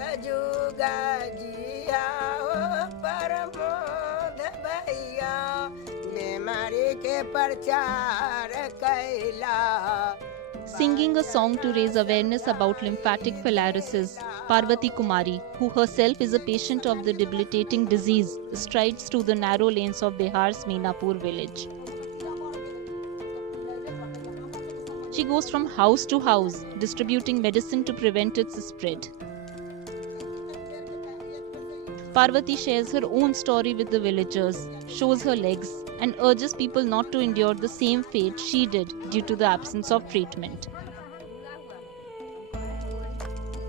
जुगा जिया हो प्रमोद भैया बीमारी के प्रचार कैला. Singing a song to raise awareness about lymphatic filariasis, Parvati Kumari, who herself is a patient of the debilitating disease, strides through the narrow lanes of Bihar's Meenapur village. She goes from house to house, distributing medicine to prevent its spread. Parvati shares her own story with the villagers, shows her legs, and urges people not to endure the same fate she did due to the absence of treatment.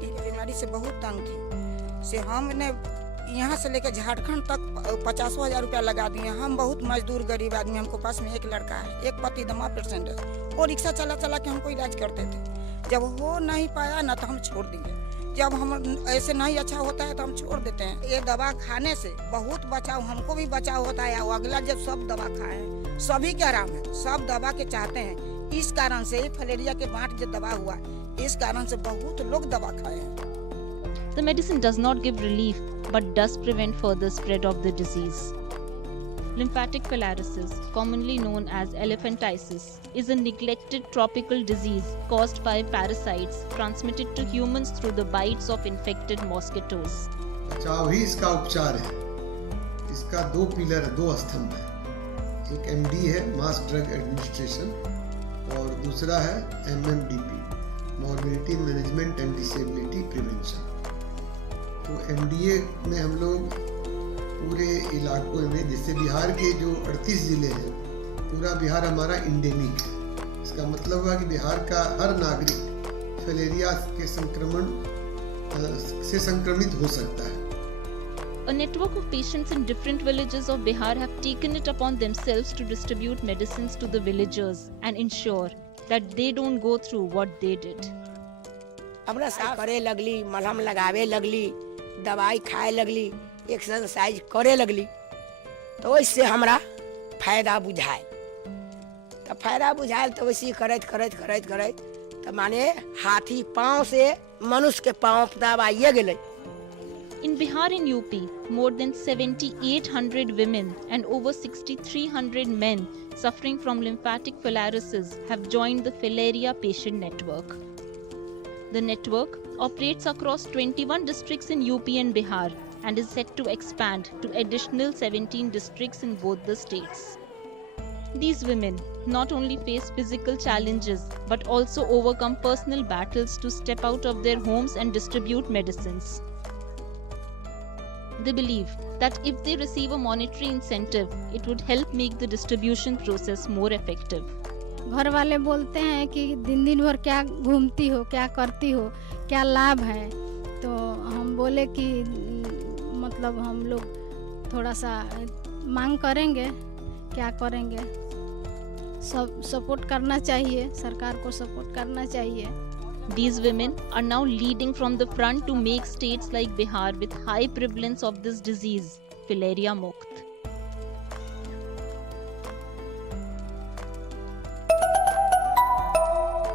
बीमारी से बहुत तंग थी से हमने यहाँ से लेकर झारखंड तक 50,000 रुपया लगा दिए. हम बहुत मजदूर गरीब आदमी, हमको पास में एक लड़का है, एक पति दमा पेशेंट है, और रिक्शा चला चला के हमको इलाज करते थे. जब हो नहीं पाया ना तो हम छोड़ दिए. जब हम ऐसे नहीं अच्छा होता है तो हम छोड़ देते हैं. ये दवा खाने से बहुत बचाव, हमको भी बचाव होता है. अगला जब सब दवा खाए सभी के आराम है, सब दवा के चाहते हैं. इस कारण से फलेरिया के बांट जो दवा हुआ, इस कारण से बहुत लोग दवा खाए हैं. The medicine does not give relief but does prevent further spread of the disease. Lymphatic filariasis, commonly known as elephantiasis, is a neglected tropical disease caused by parasites transmitted to humans through the bites of infected mosquitoes. बचाव ही इसका उपचार है. इसका दो pillar, दो स्तंभ है. एक MD है, मास ड्रग एडमिनिस्ट्रेशन, और दूसरा है MMDP, morbidity management and disability prevention. तो MDA में हम लोग पूरे इलाकों में, जैसे बिहार के जो 38 ज़िले हैं, पूरा बिहार हमारा इंडेमिक है. इसका मतलब हुआ कि बिहार का हर नागरिक फलेरिया के संक्रमण से संक्रमित हो सकता है. A network of patients in different villages of Bihar have taken it upon themselves to distribute medicines to the villagers and ensure that they don't go through what they did. हमरा करे लगली, मलहम लगावे लगली, दवाई खाए लगली, एक्सरसाइज करे लगली, तो इससे हमरा फायदा बुझाए. तो फायदा बुझाए तो वैसे करत करत करत करत तो माने हाथी पाँव से मनुष्य के पाँव दबाइए गेले. In Bihar and UP, more than 7,800 women and over 6,300 men suffering from lymphatic filariasis have joined the Filaria Patient Network. The network operates across 21 districts in UP and Bihar and is set to expand to additional 17 districts in both the states. These women not only face physical challenges but also overcome personal battles to step out of their homes and distribute medicines. They believe that if they receive a monetary incentive, it would help make the distribution process more effective. घर वाले बोलते हैं कि दिन दिन भर क्या घूमती हो, क्या करती हो, क्या लाभ है. तो हम बोले कि मतलब हम लोग थोड़ा सा मांग करेंगे, क्या करेंगे, सब सपोर्ट करना चाहिए, सरकार को सपोर्ट करना चाहिए. These women are now leading from the front to make states like Bihar with high prevalence of this disease, Filaria Mukt.